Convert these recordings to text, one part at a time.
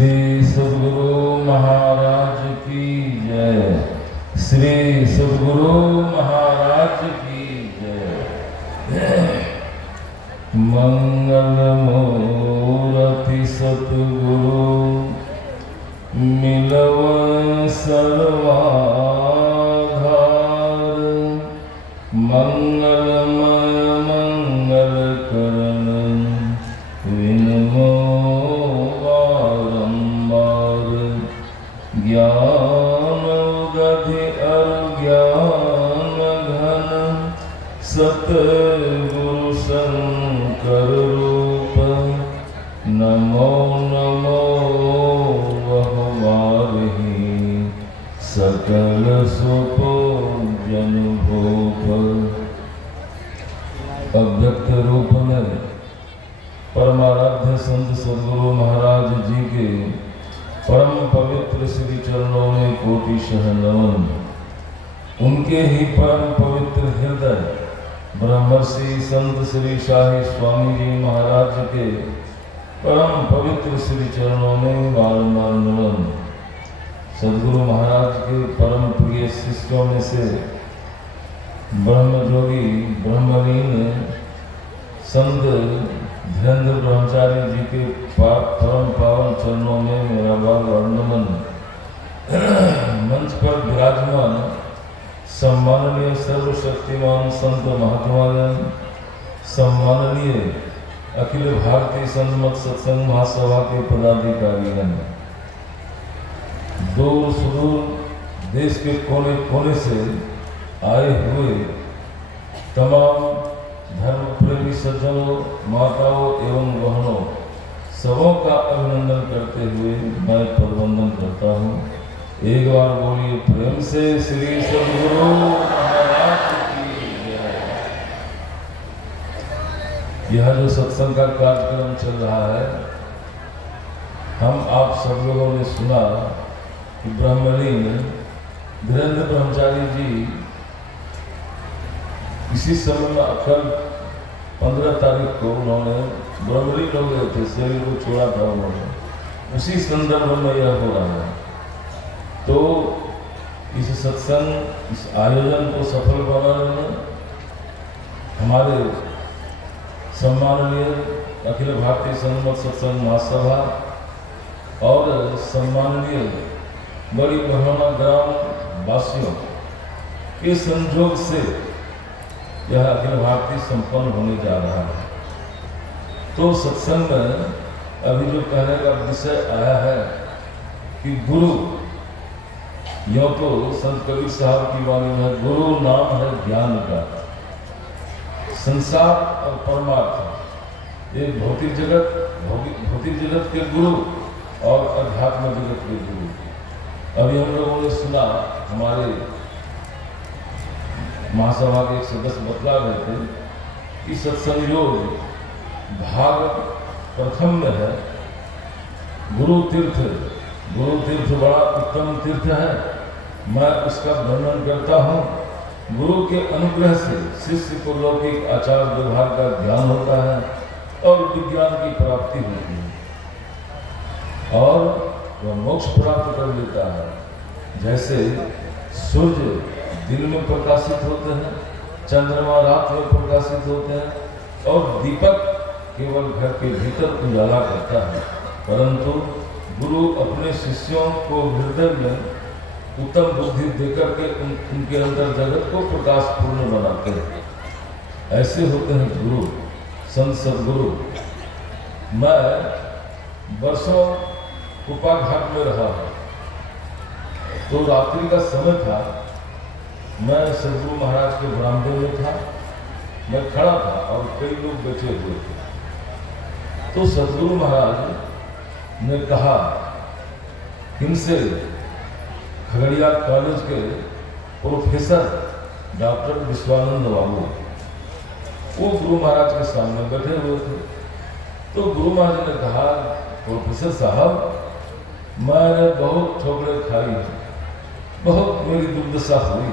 श्री सद्गुरु महाराज की जय। श्री सद्गुरु महाराज की जय। मंगल मूर्ति सतगुरु मिलव सर्वाधार। मंगलमय मंगल करण विनमो बारंबार। ज्ञान गधि अज्ञान घन सतगुरु शंकर रूप। नमो नमो वहवारहि सकल सुख जन भूप। अव्यक्त रूप में परमाराध्य संत सद्गुरु महाराज जी के परम पवित्र श्री चरणों में कोटिशः नमन। उनके ही परम पवित्र हृदय ब्रह्मर्षि संत श्री शाही स्वामी जी महाराज के परम पवित्र श्री चरणों में बारंबार नमन। सद्गुरु महाराज के परम प्रिय शिष्यों में से ब्रह्मयोगी ब्रह्मलीन संत धीरेन्द्र ब्रह्मचारी जी के परम पावन चरणों में मेरा बार नमन। मंच पर विराजमान सम्माननीय सर्वशक्तिमान संत महात्मागण, सम्माननीय अखिल भारतीय संत मत सत्संग महासभा के पदाधिकारीगण, दूर सुदूर देश के कोने कोने से आए हुए तमाम धर्म प्रेमी सज्जनों, माताओं एवं बहनों, सबों का अभिनंदन करते हुए मैं पदवंदन करता हूँ। एक बार बोलिए प्रेम से श्री सद्गुरु महाराज की जय। यह जो सत्संग का कार्यक्रम चल रहा है, हम आप सब लोगों ने सुना कि ब्रह्मलीन धीरेन्द्र ब्रह्मचारी जी इसी समय में कल 15 तारीख को उन्होंने ब्रह्मलीन हो गए थे, शरीर को छोड़ा था उन्होंने। उसी संदर्भ में यह हो रहा है। तो इस सत्संग, इस आयोजन को सफल बनाने में हमारे सम्माननीय अखिल भारतीय संत मत सत्संग महासभा और सम्माननीय बड़ी बहना ग्राम वासियों के संयोग से यह अखिल भारतीय संपन्न होने जा रहा है। तो सत्संग में अभी जो कहने का विषय आया है कि गुरु, यो तो संत कबीर साहब की वाणी में गुरु नाम है ज्ञान का। संसार और परमार्थ, ये भौतिक जगत के गुरु और अध्यात्म जगत के गुरु। अभी हम लोगों ने सुना, हमारे महासभा के एक सदस्य बतला रहे थे कि सत्संग योग भाग प्रथम में है गुरु तीर्थ। गुरु तीर्थ बड़ा उत्तम तीर्थ है। मैं उसका वर्णन करता हूँ। गुरु के अनुग्रह से शिष्य को लौकिक आचार व्यवहार का ज्ञान होता है और विज्ञान की प्राप्ति होती है और वह मोक्ष प्राप्त कर लेता है। जैसे सूर्य दिन में प्रकाशित होते हैं, चंद्रमा रात में प्रकाशित होते हैं और दीपक केवल घर के भीतर उजाला करता है, परंतु गुरु अपने शिष्यों को हृदय में उत्तम बुद्धि देकर के उनके अंदर जगत को प्रकाशपूर्ण बनाते हैं। ऐसे होते हैं गुरु, संत सद्गुरु। मैं वर्षों कुपा घाट में रहा हूँ, तो रात्रि का समय था। मैं सद्गुरु महाराज के बरामदे में था, मैं खड़ा था और कई लोग बैठे हुए थे। तो सद्गुरु महाराज ने कहा, इनसे खगड़िया कॉलेज के प्रोफेसर डॉक्टर विश्वानंद बाबू, वो गुरु महाराज के सामने बैठे हुए थे। तो गुरु महाराज ने कहा, प्रोफेसर साहब, मैंने बहुत ठोकरें खाई, बहुत मेरी दुर्दशा हुई,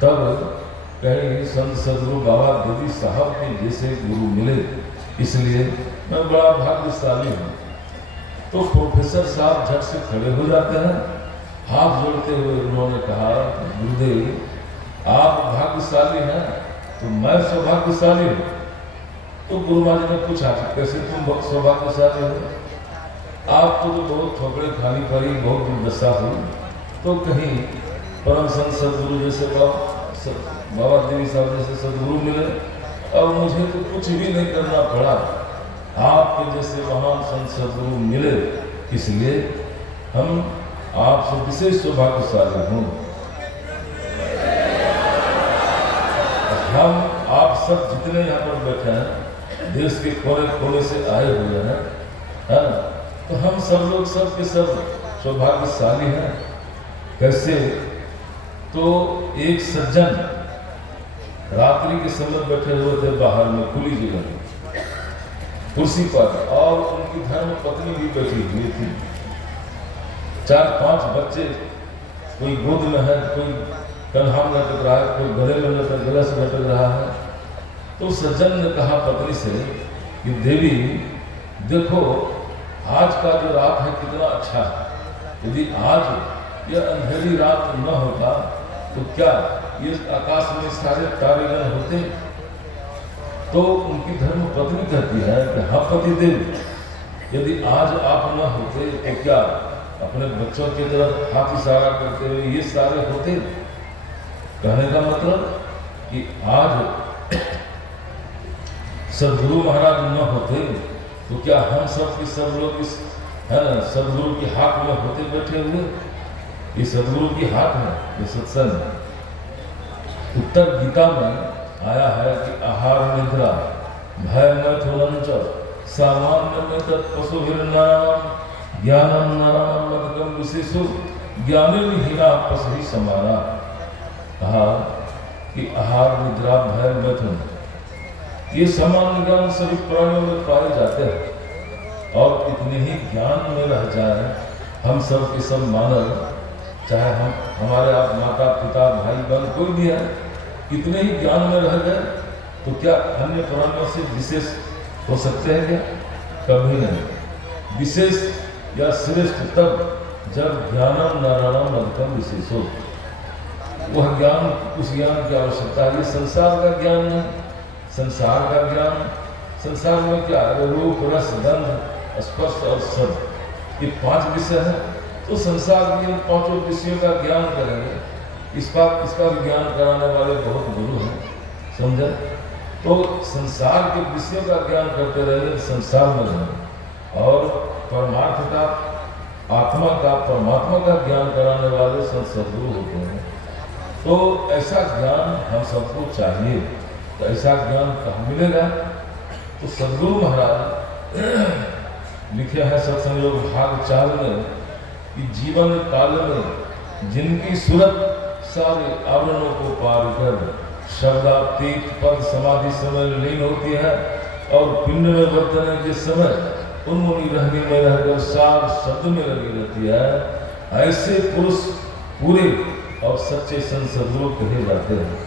तब कहीं संत सद्गुरु बाबा देवी साहब के जैसे गुरु मिले, इसलिए मैं बड़ा भाग्यशाली हूँ। तो प्रोफेसर साहब झट से खड़े हो जाते हैं, हाथ जोड़ते हुए उन्होंने कहा, गुरुदेव आप भाग्यशाली हैं तो मैं सौभाग्यशाली हूँ। तो गुरु महाराज ने पूछा कैसे तुम सौभाग्यशाली हो? आपको तो बहुत ठोकरें खानी पड़ी, बहुत दुर्दशा हुई, तो कहीं परम संत सदगुरु जैसे बाबा देवी साहब जैसे सदगुरु मिले और मुझे तो कुछ भी नहीं करना पड़ा, आपके जैसे महान संत सदगुरु मिले, इसलिए हम आपसे विशेष सौभाग्यशाली हूँ। हम आप सब जितने यहाँ पर बैठे हैं, देश के कोने कोने से आए हुए हैं, है ना, तो हम सब लोग सब के सब सौभाग्यशाली हैं। कैसे? तो एक सज्जन रात्रि के समय बैठे हुए थे बाहर में खुली जगह में कुर्सी पर, और उनकी धर्म पत्नी भी बैठी हुई थी। 4-5 बच्चे, कोई गोद में है, कोई कन्हा में लटक रहा है, कोई गले में लटक, गले से लटक रहा है। तो सज्जन ने कहा पत्नी से कि देवी देखो आज का जो रात है कितना अच्छा है, यदि आज यह अंधेरी रात न होता तो क्या ये आकाश में सारे तारेगण होते? तो उनकी धर्म पत्नी कहती है कि हाँ पतिदेव, यदि आज आप न होते तो क्या अपने बच्चों की तरफ हाथ इशारा करते हुए ये सारे होते? कहने का मतलब कि आज सदगुरु महाराज न होते तो क्या हम सब के सब लोग इस है ना सदगुरु की हाथ में होते बैठे हुए? ये सदगुरु की हाथ है, ये सत्संग। उत्तर गीता में आया है कि आहार निद्रा भय मैथुनंच सामान्य में तत्पशुभिर्नाम ज्ञानम नाम मदगम विशेषु ज्ञानी हीना पशु ही समाना। कहा कि आहार निद्रा भय मैथुन ये सामान्य ज्ञान सभी प्राणियों में पाए जाते हैं, और इतने ही ज्ञान में रह जाए हम सब के सब मानव, चाहे हम हमारे आप माता पिता भाई बहन कोई भी है, इतने ही ज्ञान में रह गए तो क्या अन्य प्राणियों से विशेष हो सकते हैं क्या? कभी नहीं। विशेष या श्रेष्ठ तब जब ज्ञानम नारायणम अधिकम विशेषो, वह ज्ञान, उस ज्ञान की आवश्यकता है। ये संसार का ज्ञान नहीं, संसार का ज्ञान, संसार में क्या है? रूप रस गंध स्पर्श और शब्द, ये 5 विषय हैं। तो संसार के 5 विषयों का ज्ञान करेंगे, इसका ज्ञान कराने वाले बहुत गुरु हैं, समझे? तो संसार के विषयों का ज्ञान करते रहेंगे, संसार में रहेंगे, और परमार्थ का, आत्मा का, परमात्मा का ज्ञान कराने वाले संत सदगुरु होते हैं। तो ऐसा ज्ञान हम सबको चाहिए। तो ऐसा ज्ञान कहाँ मिलेगा? तो सदगुरु महाराज लिखे हैं सत्संग योग भाग 4 में कि जीवन काल में जिनकी सूरत सारे आवरणों को पार कर शब्दातीत पद समाधि समय लीन होती है, और पिंड में वर्तने के समय उन्मुनि रहने में रहकर सार शब्द में लगी रहती है, ऐसे पुरुष पूरे और सच्चे संत सदगुरु कहे जाते हैं।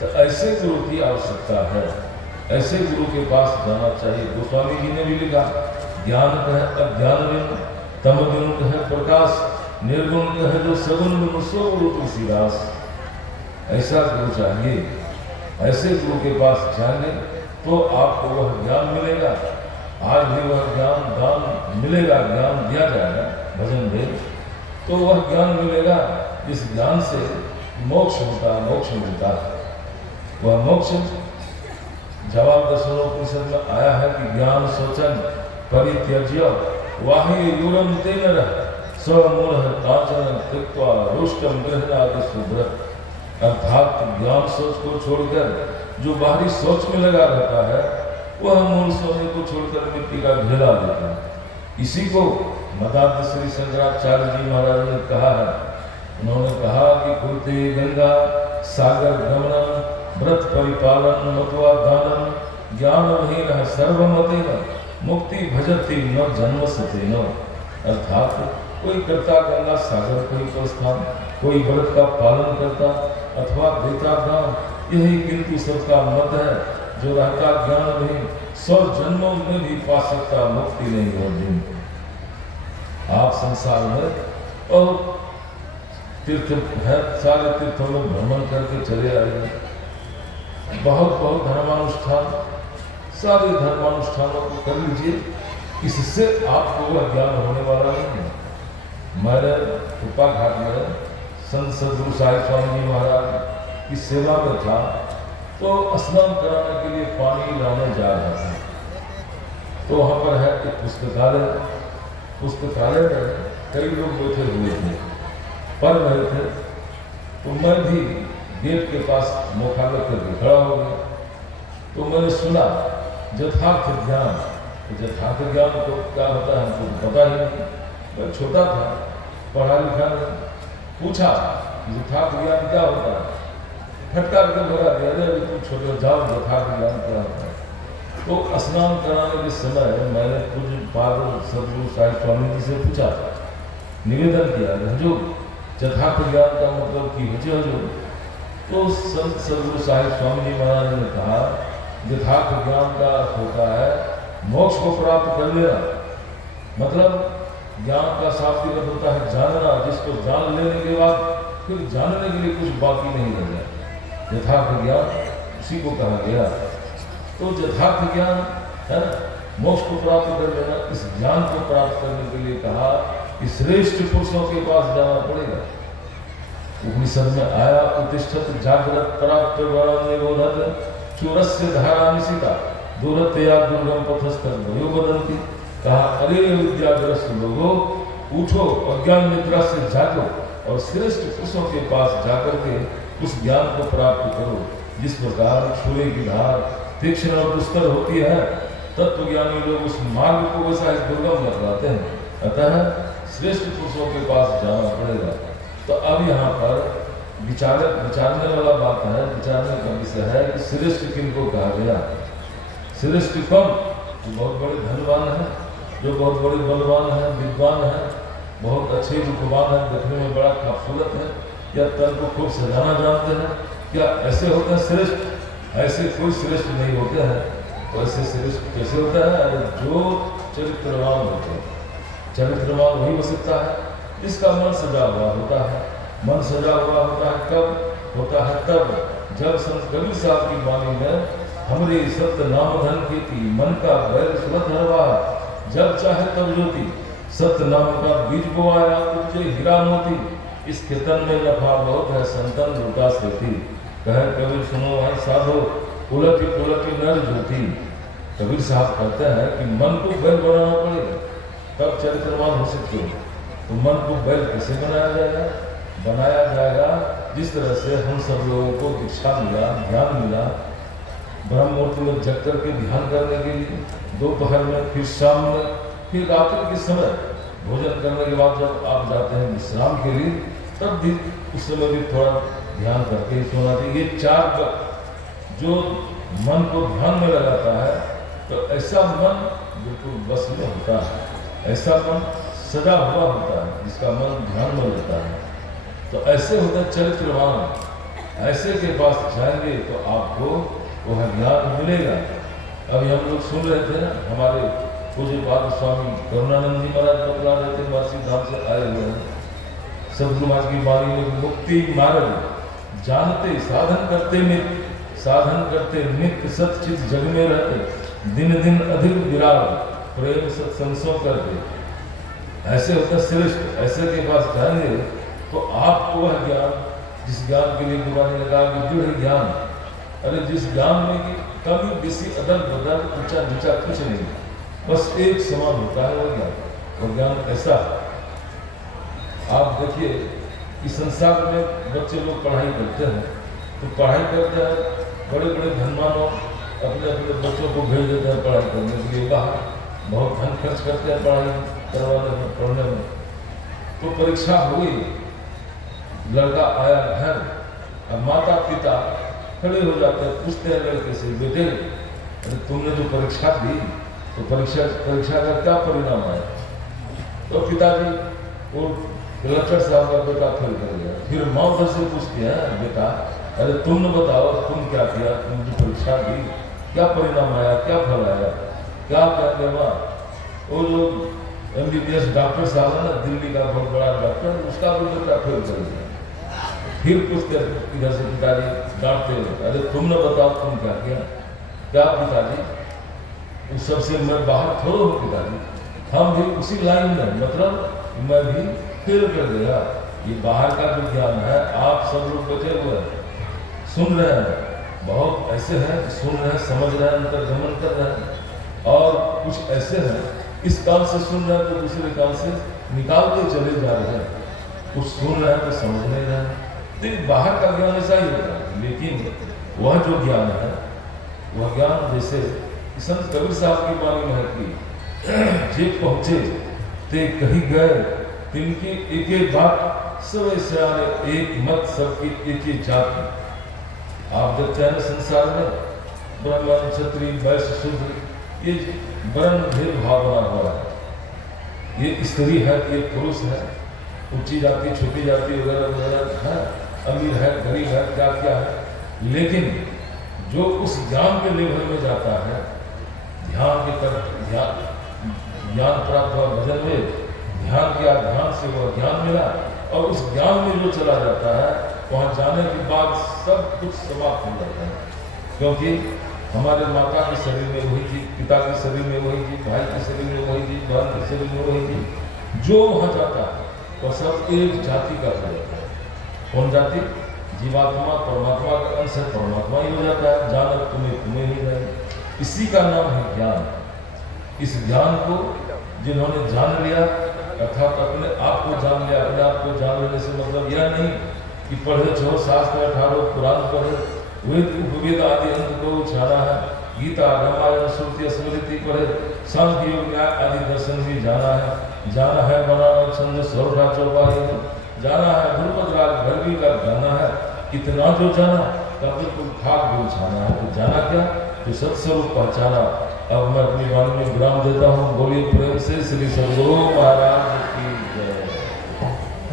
तो ऐसे गुरु की आवश्यकता है, ऐसे गुरु के पास जाना चाहिए। गोस्वामी जी ने भी लिखा, ज्ञान कहे अज्ञान में, तम गुण कहे प्रकाश, निर्गुण कहे जो सगुण गुण सो गुरु तुलसीदास। ऐसा गुरु चाहिए, ऐसे गुरु के पास जाएंगे तो आपको वह ज्ञान मिलेगा। आज भी वह ज्ञान दान मिलेगा, ज्ञान दिया जाएगा भजन में, तो वह ज्ञान मिलेगा जिस ज्ञान से मोक्ष होता है, मोक्ष मिलता है। वह मोक्ष जवाब दर्शनोपनिषद में आया है कि ज्ञान सोचन परित्यज्य वाहि यूरम तेन स्वमूढ़ कांचन कृत्वा रुष्टम गृहणादि सुब्रत। अर्थात ज्ञान सोच को छोड़कर जो बाहरी सोच में लगा रहता है, वह मूल सोने को छोड़कर मिट्टी का ढेला देता है। इसी को मदान्त श्री शंकराचार्य जी महाराज ने कहा है। उन्होंने कहा कि कुर्ते गंगा सागर गमनम व्रत परिपालन मत्वा दानम ज्ञानहीन सर्वमतेन मुक्ति भजति न जन्म सतेन। अर्थात कोई करता गंगा सागर कोई प्रस्थान, कोई व्रत का पालन करता अथवा देता दान, यही किंतु सबका मत है। जो रहता ज्ञान नहीं 100 जन्मों में भी पा सकता मुक्ति नहीं हो दिन। आप संसार में और तीर्थ है, सारे तीर्थों में भ्रमण करके चले आए, बहुत बहुत धर्मानुष्ठान, सारे धर्मानुष्ठानों को कर लीजिए, इससे आपको वह ज्ञान होने वाला नहीं है। मैंने कृपा घाट में संत सदगुरु साहिब स्वामी जी महाराज की सेवा में था, तो स्नान कराने के लिए पानी लाने जा रहा था। तो वहाँ पर है एक पुस्तकालय, पुस्तकालय में कई लोग बैठे हुए थे, पढ़ रहे थे। तो मैं भी गेट के पास मुखाग्र करके खड़ा हो गया। तो मैंने सुना यथार्थ ज्ञान। तो यथार्थ ज्ञान तो क्या होता है हमको पता ही नहीं, मैं छोटा था, पढ़ा लिखा नहीं। पूछा यथार्थ ज्ञान क्या होता है, फटकार के भगा दिया, अरे तुम छोटे जाओ, यथार्थ ज्ञान क्या होता है। तो स्नान कराने के समय मैंने पूज्य पाद सदगुरु साहिब स्वामी जी से पूछा, निवेदन किया, हजूर यथार्थ ज्ञान का मतलब की हजूर। तो संत सदगुरु साहिब स्वामी जी महाराज ने कहा, यथार्थ ज्ञान का अर्थ होता है मोक्ष को प्राप्त कर लेना। मतलब ज्ञान का शाब्दिक अर्थ होता है जानना, जिसको जान लेने के बाद फिर जानने के लिए कुछ बाकी नहीं रह जाए। यथार्थ ज्ञान उसी को कहा गया। तो यथार्थ ज्ञान है ना, मोक्ष को प्राप्त कर लेना। इस ज्ञान को प्राप्त करने के लिए कहा कि श्रेष्ठ पुरुषों के पास जाना पड़ेगा। उपनिषद में आया, उत्तिष्ठत जागृत प्राप्त निबोधत चूरस्य धारा निशिता दूरतया दुर्गम पथस्थल भयो बदंती। कहा, अरे विद्याग्रस्त लोगों, उठो, अज्ञान निद्रा से जागो और श्रेष्ठ पुरुषों के पास जाकर के उस ज्ञान को प्राप्त करो। जिस प्रकार छुरे की धार तीक्ष्ण और दुस्तर होती है, तत्वज्ञानी लोग उस मार्ग को वैसा दुर्गम बतलाते हैं। अतः श्रेष्ठ पुरुषों के पास जाना पड़ेगा। तो अब यहाँ पर विचारने वाला बात है, विचारने का विषय है कि श्रेष्ठ किनको कहा गया। श्रेष्ठ कौन? जो बहुत बड़े धनवान है, जो बहुत बड़े बलवान है, विद्वान है, बहुत अच्छे रूपवान है, देखने में बड़ा खूबसूरत है, या तन को खूब सजाना जानते हैं, क्या ऐसे होते हैं श्रेष्ठ? ऐसे कोई श्रेष्ठ नहीं होते हैं। तो ऐसे श्रेष्ठ कैसे होता है? अरे जो चरित्रवान होते हैं, चरित्रवान वही हो सकता है जिसका मन सजा हुआ होता है। मन सजा हुआ होता है कब होता है? तब जब संत कबीर साहब की वाणी में हमरे सत्य नाम धन खेती मन का बैल सुरत हरवा, जब चाहे तब ज्योति सत्य नाम का बीज बोआया उपजे हीरा मोती। इस खेतन में नफा बहुत है, संतन लुटा सेती। कहे कबीर सुनो है साधो उलटी पुलटी नर ज्योति। कबीर साहब कहते हैं कि मन को बैल बनाना पड़ेगा, तब चरित्रवान हो सकते हो। तो मन को बैल कैसे बनाया जाएगा? बनाया जाएगा जिस तरह से हम सब लोगों को दीक्षा मिला, ज्ञान मिला, ब्रह्म मुहूर्त में जग करके ध्यान करने के लिए, दोपहर में, फिर शाम में, फिर रात्रि के समय भोजन करने के बाद जब आप जाते हैं विश्राम के लिए, तब भी उस समय भी थोड़ा ध्यान करके सोना चाहिए। ये चार वक्त जो मन को ध्यान में लगाता है, तो ऐसा मन बिल्कुल बस में होता है, ऐसा मन सजा हुआ होता है जिसका मन ध्यान में लगता है। तो ऐसे होता है चरित्रवान। ऐसे के पास जाएंगे तो आपको वह ज्ञान मिलेगा। अभी हम लोग सुन रहे थे ना, हमारे पूज्य पाद स्वामी करुणानंद जी महाराज बतला रहे थे, वासी धाम से आए हुए हैं। सदगुरु महाराज की वाणी में मुक्ति मार्ग जानते साधन करते नित्य, साधन करते नित्य सतचित जग में रहते, दिन दिन अधिक विराग प्रेम सत्संगों करते। ऐसे होता श्रेष्ठ। ऐसे के पास जाएंगे तो आपको वह ज्ञान, जिस ज्ञान के लिए गुरुवार ने कहा कि दृढ़ ज्ञान, अरे जिस ज्ञान में कि कभी किसी अदल बदल ऊंचा नीचा कुछ नहीं, बस एक समान होता है वो ज्ञान। वो ज्ञान ऐसा, आप देखिए कि संसार में बच्चे लोग पढ़ाई करते हैं, तो पढ़ाई करते हैं, बड़े बड़े धनवानों अपने अपने बच्चों को भेज देते हैं पढ़ाई करने के लिए बाहर, बहुत धन खर्च करते हैं पढ़ाई करवाने में, पढ़ने में। तो परीक्षा हुई, लड़का आया घर, अब माता पिता खड़े हो जाते हैं, पूछते हैं लड़के से, बेटे अरे तुमने जो परीक्षा दी तो परीक्षा का क्या परिणाम आया? तो पिताजी वो कलेक्टर साहब का बेटा फेल कर गया। फिर माँ उधर से पूछती है, बेटा अरे तुमने बताओ तुम क्या किया, तुम जो परीक्षा दी क्या परिणाम आया, क्या फल आया, क्या कहने वो लोग MBBS डॉक्टर साहब है ना, दिल्ली का बहुत बड़ा डॉक्टर, उसका भी बेटा फेल कर दिया। फिर पूछते इधर से पिताजी डांटते हुए, अरे तुम न बताओ तुम क्या किया? क्या पिताजी, उस सबसे मैं बाहर थोड़ा हूँ पिताजी, हम भी उसी लाइन में, मतलब मैं भी फेल कर गया। ये बाहर का जो ज्ञान है, आप सब लोग बैठे हुए हैं, सुन रहे हैं, बहुत ऐसे हैं कि सुन रहे हैं, समझ रहे हैं, अंतर्गमन कर रहे हैं, और कुछ ऐसे हैं इस कान से सुन रहे हैं तो दूसरे कान से निकाल के चले जा रहे हैं, कुछ सुन रहे हैं तो समझ नहीं रहे हैं। तो बाहर का ज्ञान ऐसा ही होता है, लेकिन वह जो ज्ञान है, वह ज्ञान जैसे संत कबीर साहब की वाणी में है कि जे पहुँचे ते कहीं गए, तिनकी एक एक बात सब सियाने, एक मत सबकी एक एक जात। आप देखते हैं संसार में ब्राह्मण क्षत्रिय वैश्य शूद्र, ये वर्ण भेदभाव बना हुआ है। ये स्त्री है, ये पुरुष है, ऊंची जाति छोटी जाति वगैरह वगैरह है, अमीर है गरीब है, क्या क्या है। लेकिन जो उस ज्ञान के लेवल में जाता है, ध्यान के तरफ ज्ञान प्राप्त हुआ, भजन में ध्यान किया, ध्यान से वह ज्ञान मिला, और उस ज्ञान में जो चला जाता है, वहाँ जाने के बाद सब कुछ समाप्त हो जाता है। क्योंकि हमारे माता के शरीर में वही चीज, पिता के शरीर में वही चीज, भाई के शरीर में वही चीज, बहन के शरीर में वही चीज, जो वहाँ जाता है वह सब एक जाति का हो जाता है। कौन जाति? जीवात्मा परमात्मा का अंश है, परमात्मा ही हो जाता है। जानक तुम्हें तुम्हें ही जाए, इसी का नाम है ज्ञान। इस ज्ञान को जिन्होंने जान लिया, अर्थात अपने आप को जान लिया, अपने आप को जान लेने से मतलब यह नहीं कि पढ़े 6 शास्त्र 18 पुराण पढ़े, वेद उपवेद आदि अंत को उछाला है, गीता रामायण श्रुति स्मृति पढ़े, सांख्य योग न्याय आदि दर्शन भी जाना है बनाना छंद सौरा चौपाई, जाना है ध्रुपद राग भरवी का गाना है। इतना जो जाना तब बिल्कुल खाक भी उछाना है। तो जाना क्या? तो सत्स्वरूप पहचाना। अब मैं अपनी वाणी में विराम देता हूँ। बोलिए प्रेम से श्री सद्गुरु महाराज की जय।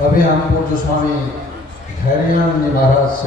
अभी हम पूज्य स्वामी धैर्यानंद महाराज से